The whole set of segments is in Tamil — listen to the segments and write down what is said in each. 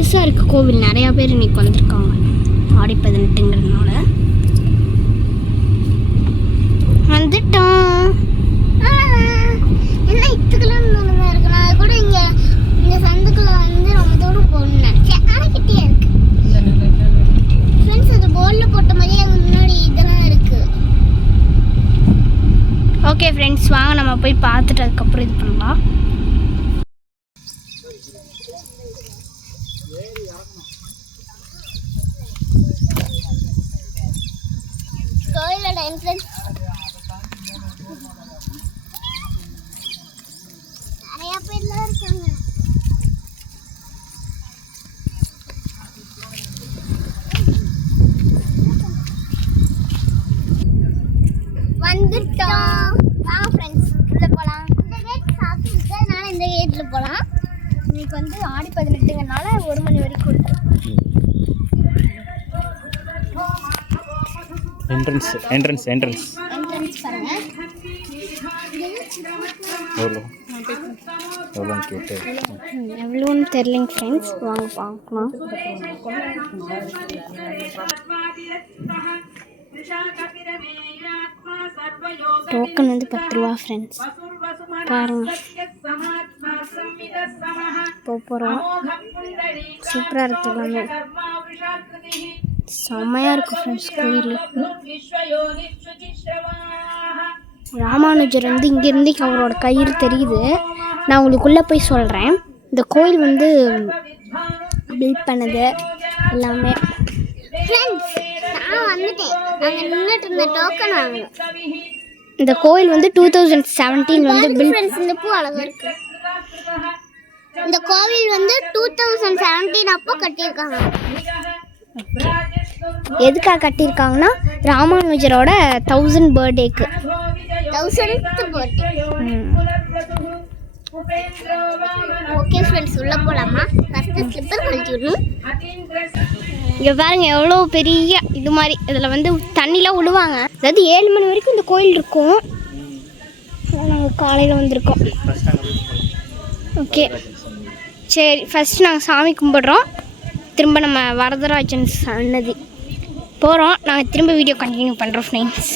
பெருசாக இருக்குது கோவில். நிறையா பேர் இன்றைக்கி வந்திருக்காங்க ஆடி 18ங்கிறதுனால. வந்துட்டோம். என்ன இத்துக்கெல்லாம் இருக்குன்னா அது கூட இங்கே இந்த சந்துக்குள்ள வந்து ரொம்ப தூரம் போகணும்னு நினச்சேன். ஆனால் கிட்டே இருக்கு ஃப்ரெண்ட்ஸ். அது போர்டில் போட்ட மாதிரியே அங்கே முன்னாடி இதெல்லாம் இருக்குது. ஓகே ஃப்ரெண்ட்ஸ், வாங்க நம்ம போய் பார்த்துட்டு அதுக்கப்புறம் இது பண்ணலாம். கோயிலோட என்ட்ரன்ஸ் நிறைய பேர்லாம் இருக்காங்க. வந்துட்டோம். வாங்க ஃப்ரெண்ட்ஸ் உள்ளே போகலாம். இந்த கேட் சாப்பிட்டு இருக்கு, அதனால இந்த கேட்டில் போகலாம். இன்னைக்கு வந்து ஆடி 18ங்கிறனால 1 மணி வரைக்கும் இருக்கும். என்ட்ரன்ஸ் பாருங்க. எவ்வளோன்னு தெரியலைங்க ஃப்ரெண்ட்ஸ், வாங்க பார்க்கலாம். டோக்கன் வந்து 10 ரூபா ஃப்ரெண்ட்ஸ். பாருங்க, போகிறோம். சூப்பராக இருக்குது எல்லாமே, செம்மையாக இருக்குது ஃப்ரெண்ட்ஸ். கோயில் ராமானுஜர் வந்து இங்கேருந்து அவரோட கயிறு தெரியுது. நான் உங்களுக்குள்ளே போய் சொல்கிறேன். இந்த கோயில் வந்து பில்ட் பண்ணது எல்லாமே. ஃப்ரெண்ட்ஸ் நான் வந்துட்டேன். அங்கே நின்றுட்டு இருந்த டோக்கன் வாங்கணும். இந்த கோயில் வந்து 2017 வந்து பில்ட். ஃப்ரெண்ட்ஸ் இந்த பூ அழகாக இருக்குது. இந்த கோவில் வந்து 2017 அப்போ கட்டியிருக்காங்க. எதுக்காக கட்டியிருக்காங்கன்னா ராமானுஜரோட 1000 பர்த்டேக்கு. 1000th birthday. ஓகே ஃப்ரெண்ட்ஸ் உள்ளே போகலாமா? ஃபஸ்ட்டு ஸ்லிப்பர் கழிச்சு விடணும். இங்கே பாருங்க எவ்வளோ பெரிய இது மாதிரி. இதில் வந்து தண்ணிலாம் விடுவாங்க. அதாவது 7 மணி வரைக்கும் இந்த கோயில் இருக்கும். நாங்கள் காலையில் வந்திருக்கோம். ஓகே சரி, ஃபஸ்ட்டு நாங்கள் சாமி கும்பிட்றோம். திரும்ப நம்ம வரதராஜன் சன்னதி போகிறோம். நாங்கள் திரும்ப வீடியோ கண்டினியூ பண்ணுறோம் ஃப்ரெண்ட்ஸ்.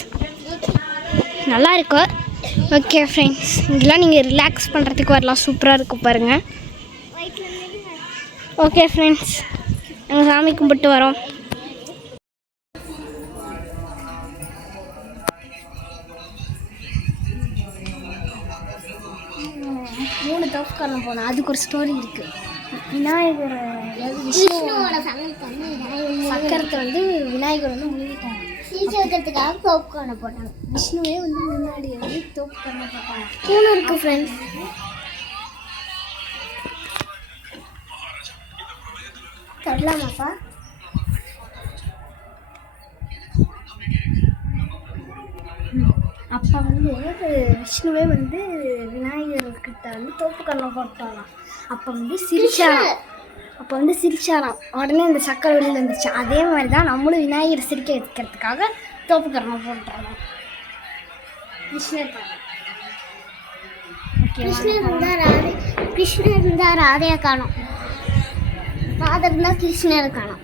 நல்லா இருக்கு. ஓகே ஃப்ரெண்ட்ஸ், இங்கெல்லாம் நீங்கள் ரிலாக்ஸ் பண்ணுறதுக்கு வரலாம். சூப்பராக இருக்கும் பாருங்கள். ஓகே ஃப்ரெண்ட்ஸ், நாங்கள் சாமி கும்பிட்டு வரோம். மூணு தோப்புக்காரன் போனோம். அதுக்கு ஒரு ஸ்டோரி இருக்குது. விநாயகர் விஷ்ணுவோட சக்கரத்தை வந்து விநாயகர் வந்து முழுகிட்டாங்க. சீச்சு வைக்கிறதுக்காக தோப்புக்கான போட்டாங்க. விஷ்ணுவே வந்து முன்னாடி வந்து தோப்புக்காரன் போட்டாங்க. பூனை இருக்குது ஃப்ரெண்ட்ஸ். தரலாமாப்பா? அப்போ வந்து விஷ்ணுவே வந்து விநாயகர்கிட்ட வந்து தோப்புக்கரணம் போட்டாலாம். அப்போ வந்து சிரிச்சாராம். உடனே அந்த சக்கரை வெளியில் வந்துருச்சு. அதே மாதிரி தான் நம்மளும் விநாயகர் சிரிக்க வைக்கிறதுக்காக தோப்புக்கரணம் போட்டுறோம். கிருஷ்ணர் இருந்தால் ராதையை காணும். ராதை இருந்தால் கிருஷ்ணரை காணும்.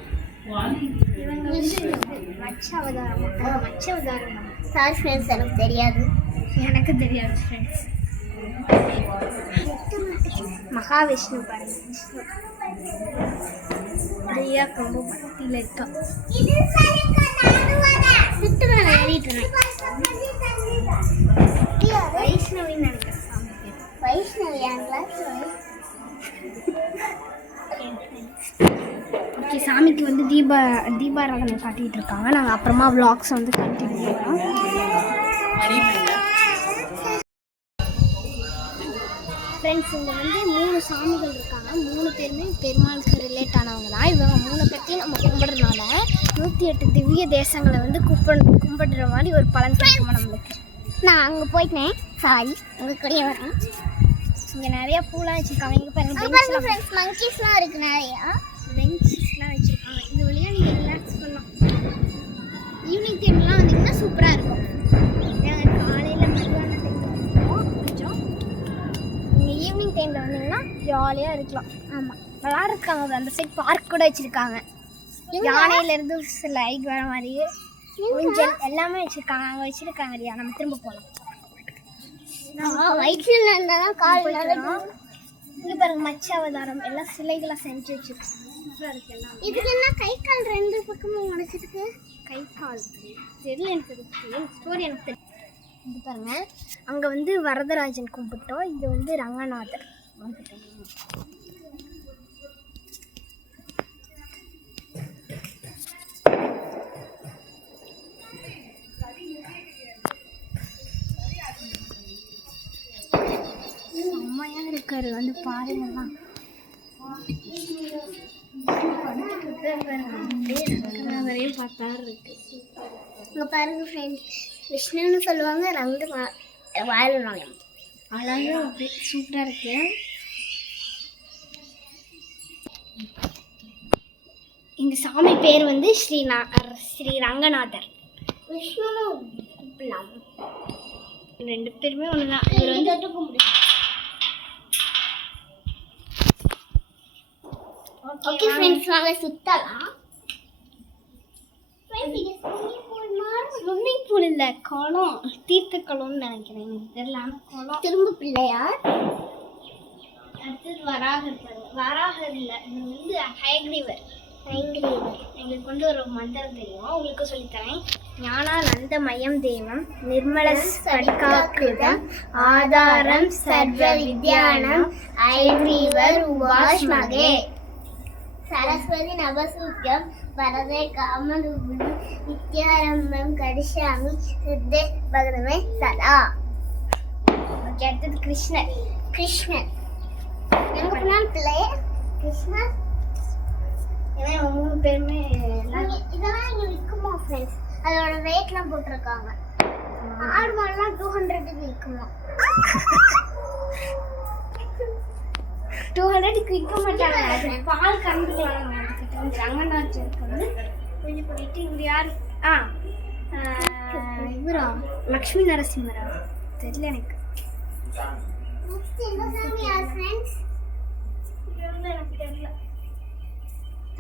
மச்சாவதாரம். சாரி ஃப்ரெண்ட்ஸ், எனக்கு தெரியாது. ஃப்ரெண்ட்ஸ். மகாவிஷ்ணு பாருங்க. விஷ்ணு ஐயா ரொம்ப பக்தியில் இருக்கா. சிட்டு மேலே ஏறிட்டு வைஷ்ணவின்னு நினைக்கிறேன். வைஷ்ணவியாங்களா? ஓகே, சாமிக்கு வந்து தீபாராதனை காட்டிகிட்டு இருக்காங்க. நாங்கள் அப்புறமா விளாக்ஸ் வந்து கண்டினியூ பண்ணுறோம். ஃப்ரெண்ட்ஸ், இங்கே வந்து 3 சாமிகள் இருக்காங்க. 3 பேருமே பெருமாளுக்கு ரிலேட் ஆனவங்க தான். இவங்க 3 பேர்த்தையும் நம்ம கும்பிட்றதுனால 108 திவ்ய தேசங்களை வந்து கும்பிடுற மாதிரி ஒரு பலன் கிடைக்குமா நம்மளுக்கு. நான் அங்கே போயிட்டேன். சாரி, உங்கள் கூடயே வரேன். இங்கே நிறைய பூலாம் வச்சுருக்காங்க. இங்கே பாருங்கள், ஃப்ரெண்ட்ஸ் மங்கீஸ்லாம் இருக்குது. நிறையா பெஞ்சஸ்லாம் வச்சுருக்காங்க. இது வழியாக நீங்கள் ரிலாக்ஸ் பண்ணலாம். ஈவினிங் டைம்லாம் வந்தீங்கன்னா சூப்பராக இருக்கும். நாங்கள் காலையில் மத்தியான டைமில் இருக்கோம். கொஞ்சம் நீங்கள் ஈவினிங் டைமில் வந்தீங்கன்னா ஜாலியாக இருக்கலாம். ஆமாம். விளாட்ருக்காங்க. அந்த சைட் பார்க் கூட வச்சுருக்காங்க. யானையிலேருந்து ஸ்லைட் வர மாதிரி ஊஞ்சல் எல்லாமே வச்சுருக்காங்க. அங்கே வச்சுருக்காங்க இல்லையா, நம்ம திரும்ப போகலாம். வயிற்றில் இருந்தாலும் கால் இங்கே பாருங்க, மச்ச அவதாரம் எல்லாம் சிலைகளாக செஞ்சு வச்சுருக்காங்க. சூப்பராக இருக்குது எல்லாம். இதுக்கு என்ன கை கால் 2 பக்கமும் உடைச்சிருக்கு? கை கால் தெரியல எனக்கு, ஸ்டோரி எனக்கு தெரியும். இது பாருங்க, அங்கே வந்து வரதராஜன் கும்பிட்டோம், இது வந்து ரங்கநாதர் வந்துட்டோம். செம்மையாக இருக்காரு வந்து பாருங்கலாம். பார்த்தாரு இருக்கு. இங்கே பாருங்க ஃப்ரெண்ட்ஸ், விஷ்ணுன்னு சொல்லுவாங்க, ரங்கு வாழுவாங்க. அழகாக சூப்பராக இருக்கு. இந்த சாமி பேர் வந்து ஸ்ரீ ரங்கநாதர். விஷ்ணுன்னு கூப்பிடலாம். 2 பேருமே ஒன்று தான். இவர் வந்து ஓகே ஃப்ரெண்ட்ஸ், வாங்க சுத்தலாம். ஸ்விம்மிங் பூல் இல்லை, குளம், தீர்த்த குளம்னு நினைக்கிறேன், எனக்கு தெரியல. ஆனால் குளம். திரும்ப பிள்ளையார். அடுத்தது வராகர். வராகர் இல்லை, இது வந்து ஹயக்ரீவர். எங்களுக்கு வந்து ஒரு மந்திரம் தெரியும், உங்களுக்கு சொல்லித்தரேன். ஞானானந்தமயம் தேவம் நிர்மல ஸ்படிகாகிருதம் ஆதாரம் சர்வ வித்யானம் ஹயக்ரீவர் உபாஸ்மகே. சரஸ்வதி நவசூத்யம் வரதே காமரூபிணி வித்யாரம்பம் கடிஷாமி சித்தே பகதமே சதா. ஓகே, அடுத்தது கிருஷ்ணர். எங்க போனாலும் பிள்ளைய கிருஷ்ணர். ஏன்னா 3 பேருமே இதெல்லாம் இங்க விற்குமா ஃப்ரெண்ட்ஸ்? அதோட வெயிட்லாம் போட்டிருக்காங்க. ஆடு மாடெல்லாம் 200க்கு விற்குமா? 200க்கு விற்க மாட்டாங்க. அது பால் கறந்துக்கலாம். ரங்கநாதருக்கு வந்து கொஞ்சம் பண்ணிட்டு இவர் யார்? இவரா? லக்ஷ்மி நரசிம்மரா? தெரியல எனக்கு. எனக்கு தெரியல.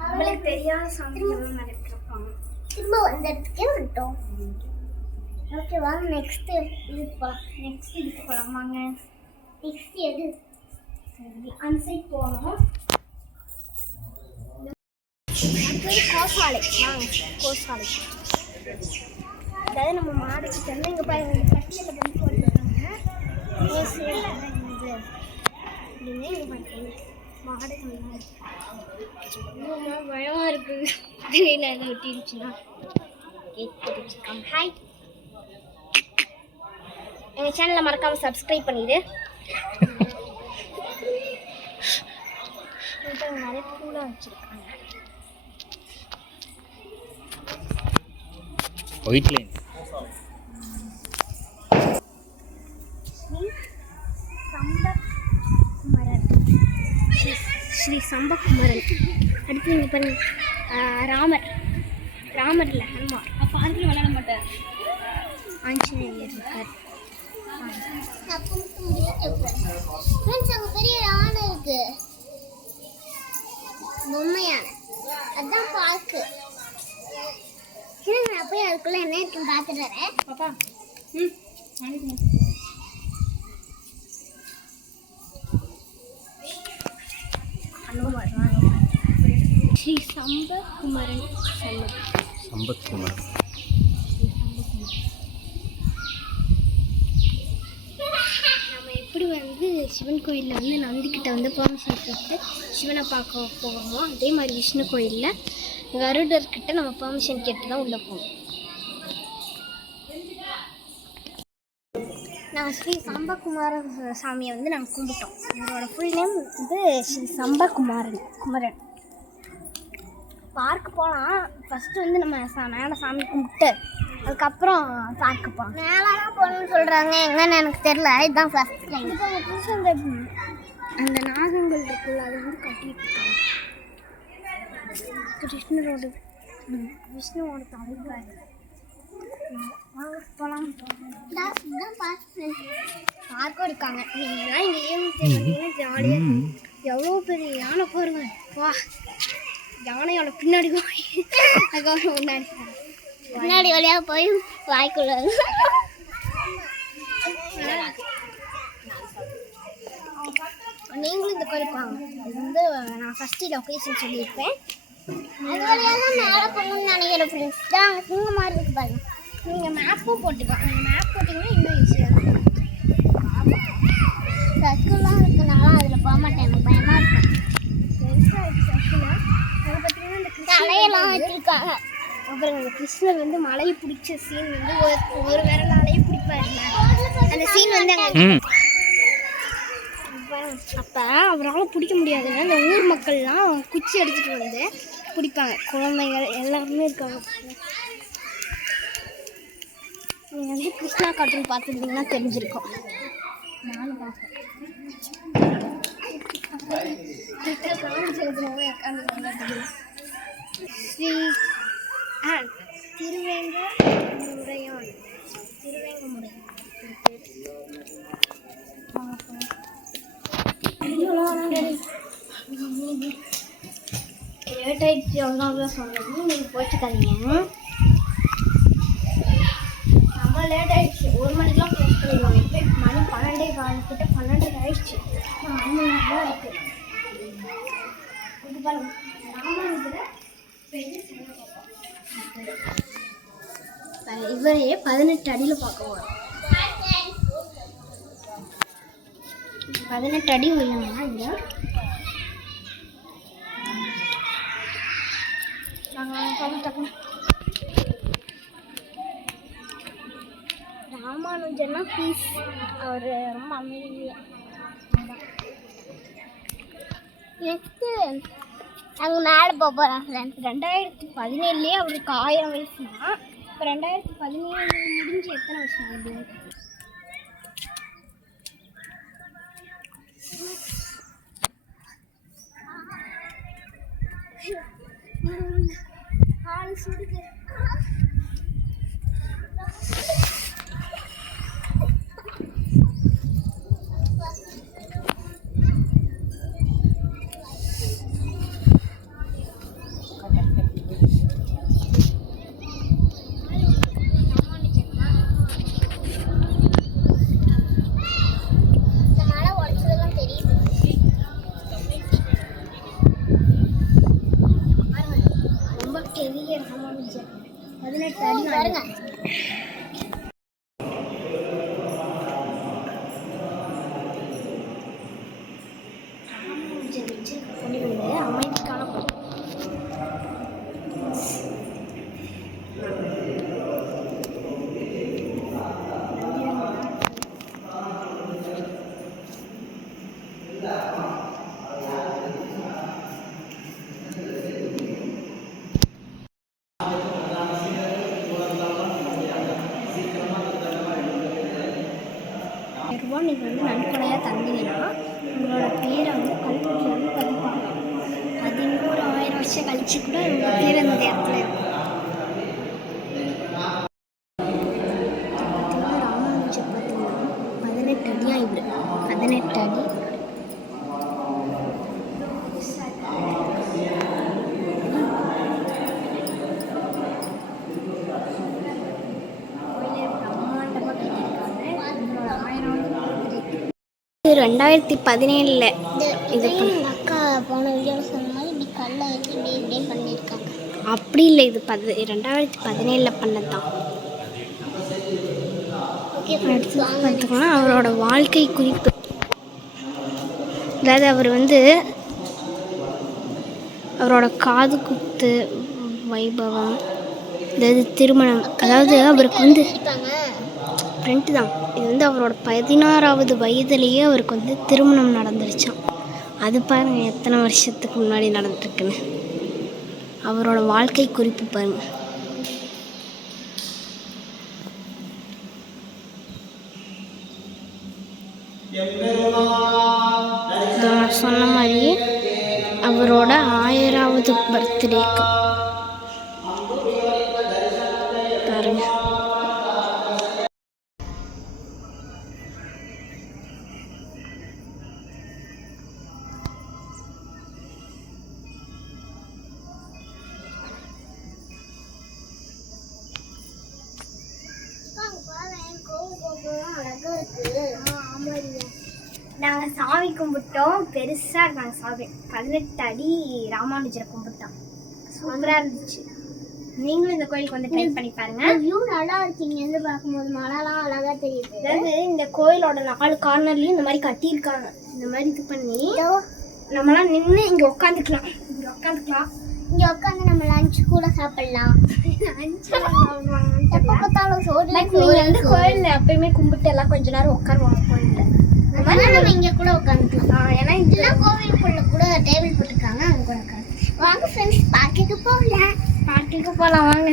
நம்மளுக்கு தெரியாத சாமி நினைக்கிறப்பாங்க. திரும்ப வந்த இடத்துக்கே வந்துட்டோம். ஓகே, வாங்க நெக்ஸ்ட் இதுக்கு போகலாம். நெக்ஸ்ட் இதுக்கு போகலாமாங்க? நெக்ஸ்ட் எது? சரி, அந்த சைட் போகணும். அடுத்தது கோசாலை. கோசாலை அதாவது நம்ம மாடுக்கு வந்து இங்கே பாருங்க, பச்சையில் வந்து போட்டுருக்காங்க. மாடுகள் பயமா இருக்கு. கையில் எதை ஒட்டிடுச்சுன்னா கேட்டுருக்காங்க. ஹாய், எங்கள் சேனலை மறக்காமல் சப்ஸ்கிரைப் பண்ணிடு. நிறைய பூலாக வச்சுருக்காங்க. White line Sri Sambakumaran. அடுத்து இங்கே பாருங்க, ராமர் இல்லை, ஹனுமார். அப்போ அதில் விளையாட மாட்டார். ஆஞ்சநேயர் இருக்கார். அங்கே பெரிய யானை இருக்கு, பொம்மை யானை. அதுதான் பார்க்கு. நான் போய் அதுக்குள்ள என்ன இருக்குன்னு பார்த்துட்டு வரேன். பாப்பா, ஸ்ரீ சம்பகுமரன். சம்பத்குமார். நம்ம எப்படி வந்து சிவன் கோயிலில் வந்து நந்திக்கிட்ட வந்து பெர்மிஷன் கேட்டு சிவனை பார்க்க போகணும், அதே மாதிரி விஷ்ணு கோயிலில் கருடர்கிட்ட நம்ம பெர்மிஷன் கேட்டு தான் உள்ளே போகணும். நாங்கள் ஸ்ரீ சம்பகுமார சாமியை வந்து நாங்கள் கும்பிட்டோம். எங்களோட ஃபுல் நேம் வந்து ஸ்ரீ குமரன். பார்க்கு போகலாம். ஃபஸ்ட்டு வந்து நம்ம மேலே சாமி கும்பிட்டு அதுக்கப்புறம் பார்க்கு போகலாம். மேலாம் போகணும்னு சொல்கிறாங்க, எங்கன்னு எனக்கு தெரியல. இதுதான் ஃபர்ஸ்ட் டைம். அந்த நாகங்கள் இருக்குல்ல, அதை வந்து கட்டிட்டு இருக்காங்க. விஷ்ணுவோட தலைவர். வாங்க போகலாம். பார்க்கும் இருக்காங்க. நீங்கள்லாம் இங்கே ஈவினிங் ஜாலியாக எவ்வளோ பெரிய யானை பாருங்க. வா, யானையோட பின்னாடி போய் அதுக்கப்புறம் முன்னாடி வழியாக போய் வாய்க்குள்ள நீங்களும் இந்த கோயிலுக்கு வாங்க. இது வந்து நான் ஃபஸ்ட்டு லொக்கேஷன் சொல்லியிருப்பேன். அது வழியாக தான் மேலே போகணும்னு நினைக்கிறேன் ஃப்ரெண்ட்ஸ். தான் சிங்க மாதிரி இருக்கு பாருங்க. நீங்கள் மேப்பும் போட்டுக்கலாம். நீங்கள் மேப் போட்டிங்கன்னா இன்னும் ஈஸியாக இருக்கும். சர்க்கிள்லாம் இருக்குனால அதில் போக மாட்டேன், எனக்கு பயமாக இருக்கும். பெருசாக இருக்குது சர்க்கிளாக. அதை பார்த்தீங்கன்னா இந்த தலையெல்லாம் வச்சுருக்காங்க. அப்புறம் அந்த கிருஷ்ணர் வந்து மலையை பிடிச்ச சீன் வந்து ஒரு விரலாலையும் பிடிப்பாருல, அந்த சீன் வந்து அங்கே அப்போ அவரால் பிடிக்க முடியாதுன்னா இந்த ஊர் மக்கள்லாம் குச்சி அடிச்சுட்டு வந்து பிடிப்பாங்க. குழந்தைங்க எல்லாருமே இருக்காங்க. நீங்கள் வந்து கிருஷ்ணா கார்ட்டூன் பார்த்துருந்தீங்கன்னா தெரிஞ்சிருக்கும். நானும் பார்த்தேன். ஸ்ரீ திருவேங்கமுடையான். லேட் ஆயிடுச்சு, அதனால சொன்னது நீங்கள் போச்சுக்காதீங்க. நம்ம லேட் ஆயிடுச்சு. 1 மணிக்கெலாம் க்ளோஸ் பண்ணிடுவாங்க. இப்போ மணி 12:15 கிட்ட 12 ஆயிடுச்சு. 1 மணி நேரம் தான் இருக்குது. இது பாருங்க, ராமானுஜரை பெரிய சிலை பார்ப்போம். இவரையே 18 அடியில் பார்க்குவோம். 18 அடி உயரம்னா இது. ராமானுஜர்னா பீஸ். அவர் ரொம்ப அமைதியாக. நெக்ஸ்ட்டு அங்கே மேலே போக போகிறேன் ஃப்ரெண்ட்ஸ். 2017 அவருக்கு 1000 வயசுனா, இப்போ 2017 முடிஞ்சு எத்தனை வருஷம் ஆகுது? கால் சுடுது. இந்த மலை உடச்சதெல்லாம் தெரியுது. ரொம்ப பெரிய ராமானுஜர். 18 அடி பாருங்க. ராமானுஜர் வச்சிருக்க கொடி வந்து அமைதிக்கான கொடி. ரூபா நீங்கள் வந்து நன்கொடையாக தந்தீங்கன்னா உங்களோட பேரை வந்து கல்வெட்டில் வந்து பதிப்பாங்க. அது இன்னும் ஒரு 1000 வருஷம் கழிச்சு கூட உங்கள் பேர் அந்த இடத்துல இருக்கும். பார்த்தீங்கன்னா ராமானுஜர் பார்த்தீங்கன்னா 18 அடியாக இவர் 18 அடி. பிரம்மாண்டமாக கட்டியிருக்காங்க. உங்களோட 2017 இது எங்கள் அக்கா போன வீடியோவில் சொன்ன மாதிரி இப்படி கல்லை வச்சு இப்படி இப்படியே பண்ணியிருக்காங்க. அப்படி இல்லை, இது 2017 பண்ணது தான். ஓகே பார்த்துக்கோன்னா அவரோட வாழ்க்கை குறிப்பு. அதாவது அவர் வந்து அவரோட காது குத்து வைபவம், அதாவது திருமணம், அதாவது அவருக்கு வந்து ஃப்ரெண்டு தான். இது வந்து அவரோட 16வது வயதுலேயே அவருக்கு வந்து திருமணம் நடந்துருச்சான். அது பாருங்கள் எத்தனை வருஷத்துக்கு முன்னாடி நடந்துருக்குன்னு. அவரோட வாழ்க்கை குறிப்பு பாருங்கள். நான் சொன்ன மாதிரி அவரோட 1000வது பர்த்டேக்கு பாருங்க. நாங்கள் சாமி கும்பிட்டோம். பெருசாக இருக்காங்க சாமி. 18 அடி ராமானுஜரை கும்பிட்டோம். சூப்பராக இருந்துச்சு. நீங்களும் இந்த கோயிலுக்கு வந்து ட்ரை பண்ணி பாருங்க. வியூ நல்லா இருக்கீங்க இருந்து பார்க்கும்போது மழைலாம் அழகா தெரியுது. அதாவது இந்த கோயிலோட 4 கார்னர்லயும் இந்த மாதிரி கட்டியிருக்காங்க. இந்த மாதிரி இது பண்ணி நம்மளாம் நின்று இங்கே உட்காந்துக்கலாம். இங்க உட்காந்து நம்ம லஞ்ச் கூட சாப்பிடலாம். எப்போ பார்த்தாலும் சோறு நீங்க வந்து கோயில்ல எப்பயுமே கும்பிட்டு எல்லாம் கொஞ்ச நேரம் உட்காருவாங்க கோயில்ல. அந்த மாதிரி நம்ம இங்க கூட உட்காந்துக்கலாம். ஏன்னா இதெல்லாம் கோவிலுக்குள்ள கூட டேபிள் போட்டுருக்காங்க. அங்க கூட உட்காந்து வாங்க ஃப்ரெண்ட்ஸ் பார்க்குக்கு போகலாம். பார்க்குக்கு போகலாம் வாங்க.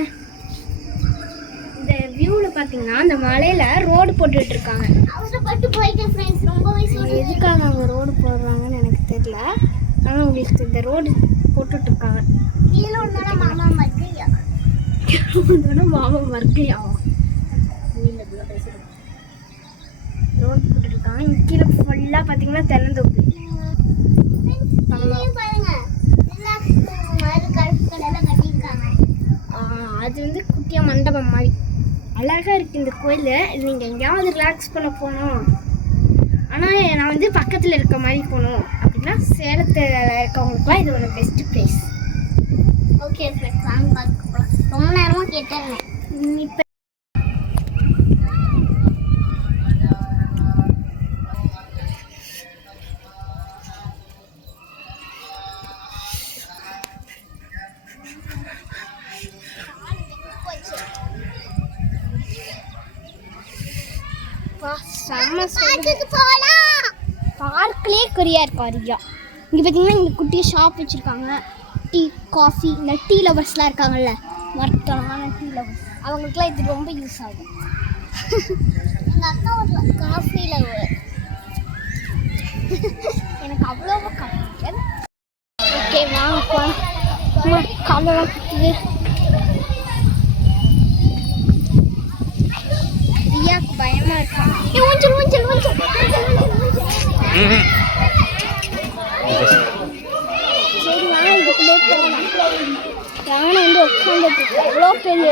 இந்த வியூவில் பார்த்தீங்கன்னா இந்த மலையில ரோடு போட்டுட்டு இருக்காங்க. அவசரப்பட்டு போயிட்டேன் ஃப்ரெண்ட்ஸ். ரொம்பவே சூடு. எதுக்காக அவங்க ரோடு போடுறாங்கன்னு எனக்கு தெரியல. ஆனால் உங்களுக்கு இந்த ரோடு போட்டுட்டு இருக்காங்க. கீழே ஒன்றோட மாமா மர்க்கையா மாமா மர்க்கையாவும் ரோடு போட்டுட்டு இருக்காங்க. இங்க கீழே ஃபுல்லாக பார்த்தீங்கன்னா தென்னந்தோப்பு. பாருங்க மாதிரி கருப்பு கலர்ல கட்டியிருக்காங்க. அது வந்து குட்டியா மண்டபம் மாதிரி அழகா இருக்கு இந்த கோயில். நீங்க எங்கேயாவது ரிலாக்ஸ் பண்ண போகணும், ஆனா நான் வந்து பக்கத்துல இருக்க மாதிரி போகணும் அப்படின்னா சேலத்துல இருக்கவங்களுக்குலாம் இது ஒரு பெஸ்ட் பிளேஸ். ஓகே ஃப்ரெண்ட்ஸ் வாங்க பார்க்கலாம். ரொம்ப நேரமா கேட்டேன். இப்போ பார்க்லேயே கொரியா இருக்கும் அரியா. இங்கே பார்த்தீங்கன்னா இங்கே குட்டிய ஷாப் வச்சுருக்காங்க. டீ காஃபி இந்த டீ லவர்ஸ்லாம் இருக்காங்கல்ல, மரத்தனமான டீ லவர்ஸ், அவங்களுக்குலாம் இது ரொம்ப யூஸ் ஆகும். எங்கள் அக்கா ஒரு காஃபி லவர். எனக்கு அவ்வளோவா காஃபி. ஓகே வாங்க போகலாம். காலெல்லாம் குத்துது. ரியாக்கு பயமாக இருக்கா. ஊஞ்சல் ஊஞ்சல் ஊஞ்சல் சரி நான் இதுக்குள்ளே போகலாம். யானை வந்து உட்காந்துட்டு இருக்கு. எவ்வளோ பெரிய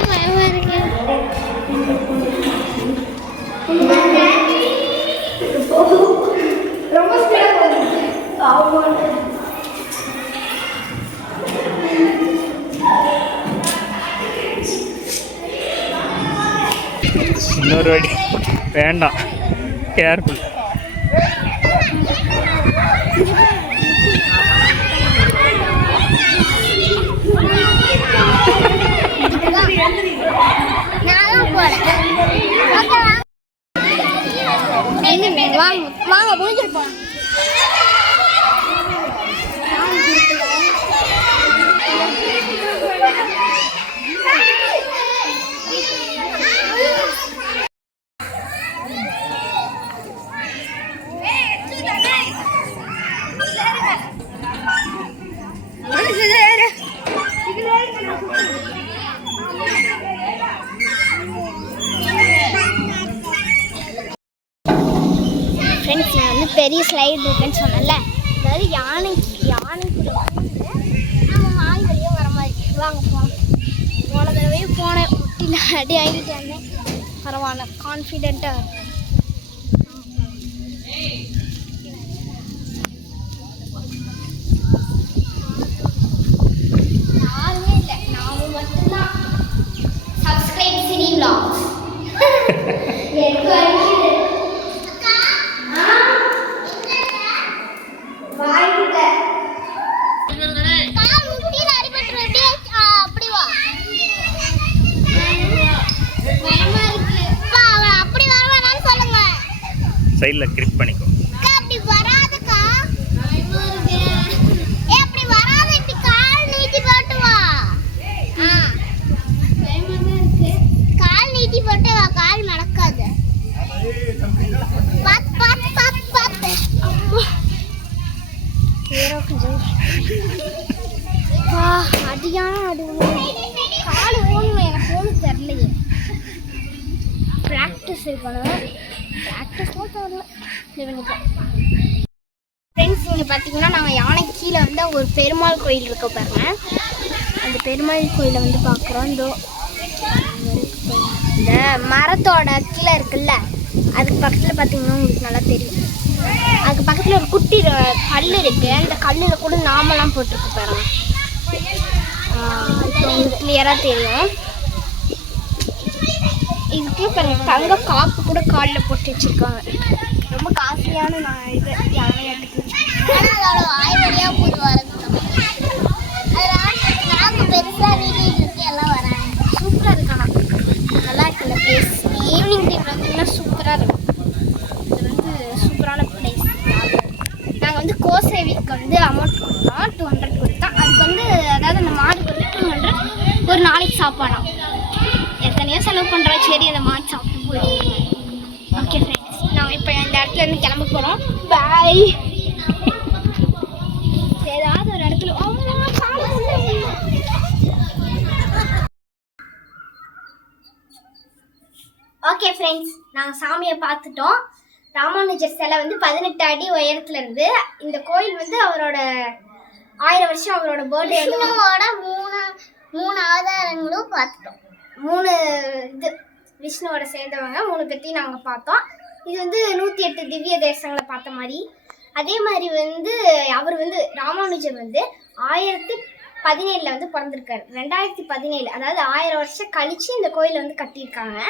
பயமாக இருக்கு. ரொம்ப இன்னொரு வாட்டி வேண்டாம், கேர்ஃபுல். வாங்க மூஞ்சில் போகலாம். ஃப்ரெண்ட்ஸ் நான் வந்து பெரிய ஸ்லைடு இருக்குன்னு சொன்னேன்ல, அதாவது யானைக்குள்ள வந்து நம்ம வாய் வழியே வர மாதிரி. வாங்க போகலாம். போன தடவையும் போனேன், முட்டியில் அடி ஆகிட்டு வந்தேன். பரவாயில்ல, கான்ஃபிடென்ட்டாக இருக்கும். யாருமே இல்லை, நாம மட்டும்தான். சப்ஸ்கிரைப் சினி vlogs. சைடில் கிளிக் பண்ணிக்கோ. அப்படி வராதக்கா. எப்படி வராத, இப்படி கால் நீட்டி போட்டு வா. கால் நீட்டி போட்டு வா, கால் மடக்காது. பாத்து பாத்து பாத்து பாத்து. அடியான அது கால் ஓடணும். எனக்கு ஒன்றும் தெரியலையே. ப்ராக்டிஸ் இருக்கணும். ப்ராக்டிஸ்லாம் தெரியல. ஃப்ரெண்ட்ஸ் இங்கே பார்த்தீங்கன்னா நாங்கள் யானை கீழே வந்து ஒரு பெருமாள் கோயில் இருக்க பாருங்க. அந்த பெருமாள் கோயிலை வந்து பார்க்குறோம். இந்த மரத்தோட கீழே இருக்குல்ல, அதுக்கு பக்கத்தில் பார்த்தீங்கன்னா உங்களுக்கு நல்லா தெரியும். அதுக்கு பக்கத்தில் ஒரு குட்டி கல் இருக்குது. அந்த கல்லில் கூட நாமெல்லாம் போட்டிருக்கு பாருங்க. இப்போ உங்களுக்கு கிளியராக தெரியும். இதுக்கு பாருங்க தங்க காப்பு கூட காலில் போட்டு வச்சுருக்காங்க. ரொம்ப காஸ்ட்லியான இது யானையாட்டுக்கு. அதோட வாய் வழியாக போது வரது பெருசாக வீட்டுக்கு எல்லாம் வராங்க. சூப்பராக இருக்கானா, நல்லா இருக்கு இந்த பிளேஸ். ஈவினிங் டைமில் வந்தீங்கன்னா சூப்பராக இருக்கும். இது வந்து சூப்பரான பிளேஸ். நாங்கள் வந்து கோசேவிக்கு வந்து அமௌண்ட் கொடுத்தோம், 200 கொடுத்தோம். அதுக்கு வந்து அதாவது அந்த மாடுக்கு வந்து 200 ஒரு நாளைக்கு சாப்பாடாம். எத்தனையோ செலவு பண்ணுறோம், சரி அந்த மாடு சாப்பிட்டு போயிடுவோம். ஓகே ஃப்ரெண்ட்ஸ், நாங்கள் இப்போ இந்த இடத்துல இருந்து கிளம்ப போகிறோம். பாய். ஏதாவது ஒரு இடத்துல ஓகே ஃப்ரெண்ட்ஸ், நாங்கள் சாமியை பார்த்துட்டோம். ராமானுஜர் சிலை வந்து 18 அடி உயரத்துல இருந்து. இந்த கோயில் வந்து அவரோட 1000 வருஷம் அவரோட பர்த்டே விஷ்ணுவோட மூணு ஆதாரங்களும் பார்த்துட்டோம். 3 இது விஷ்ணுவோட சேர்ந்தவங்க 3 பேர்த்தையும் நாங்கள் பார்த்தோம். இது வந்து 108 திவ்ய தேசங்களை பார்த்த மாதிரி. அதே மாதிரி வந்து அவர் வந்து ராமானுஜர் வந்து 1017 வந்து பிறந்திருக்காரு. 2017, அதாவது 1000 வருஷம் கழிச்சு இந்த கோயிலை வந்து கட்டியிருக்காங்க.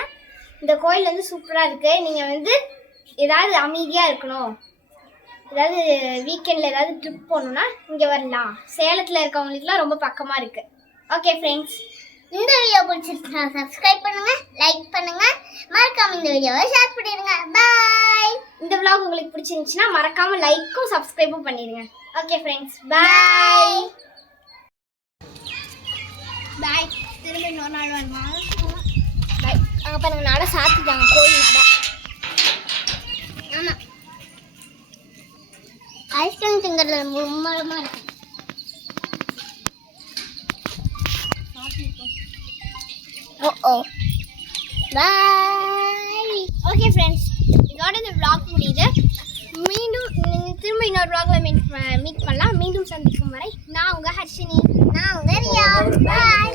இந்த கோயில் வந்து சூப்பராக இருக்குது. நீங்கள் வந்து ஏதாவது அமைதியாக இருக்கணும், ஏதாவது வீக்கெண்டில் ஏதாவது ட்ரிப் போகணுன்னா இங்கே வரலாம். சேலத்தில் இருக்கவங்களுக்குலாம் ரொம்ப பக்கமாக இருக்குது. ஓகே ஃப்ரெண்ட்ஸ், இந்த வீடியோ பிடிச்சிருக்கா சப்ஸ்கிரைப் பண்ணுங்க, லைக் பண்ணுங்க, மறக்காம இந்த வீடியோவை ஷேர் பண்ணிடுங்க. பாய். இந்த vlog உங்களுக்கு பிடிச்சிருந்துச்சுன்னா மறக்காமல் லைக்கும் சப்ஸ்கிரைபும் பண்ணிடுங்க. ஓகே ஃப்ரெண்ட்ஸ், பாய். பாய். திரும்ப இன்னொரு நாள் வருமா? பாய். அங்கே பாருங்க நடை சாத்திட்டாங்க, கோயில் நடை. ஆமாம், ஐஸ்கிரீம் திங்கிறதுல மும்மரமாக இருக்கு. ஓ பாய். ஓகே ஃப்ரெண்ட்ஸ், இதோட இந்த vlog முடியுது. மீண்டும் திரும்ப இன்னொரு vlogல மீட் பண்ணலாம். மீண்டும் சந்திக்கும் வரை நான் உங்கள் ஹர்ஷினி. நான் உங்க ரியா. பாய்.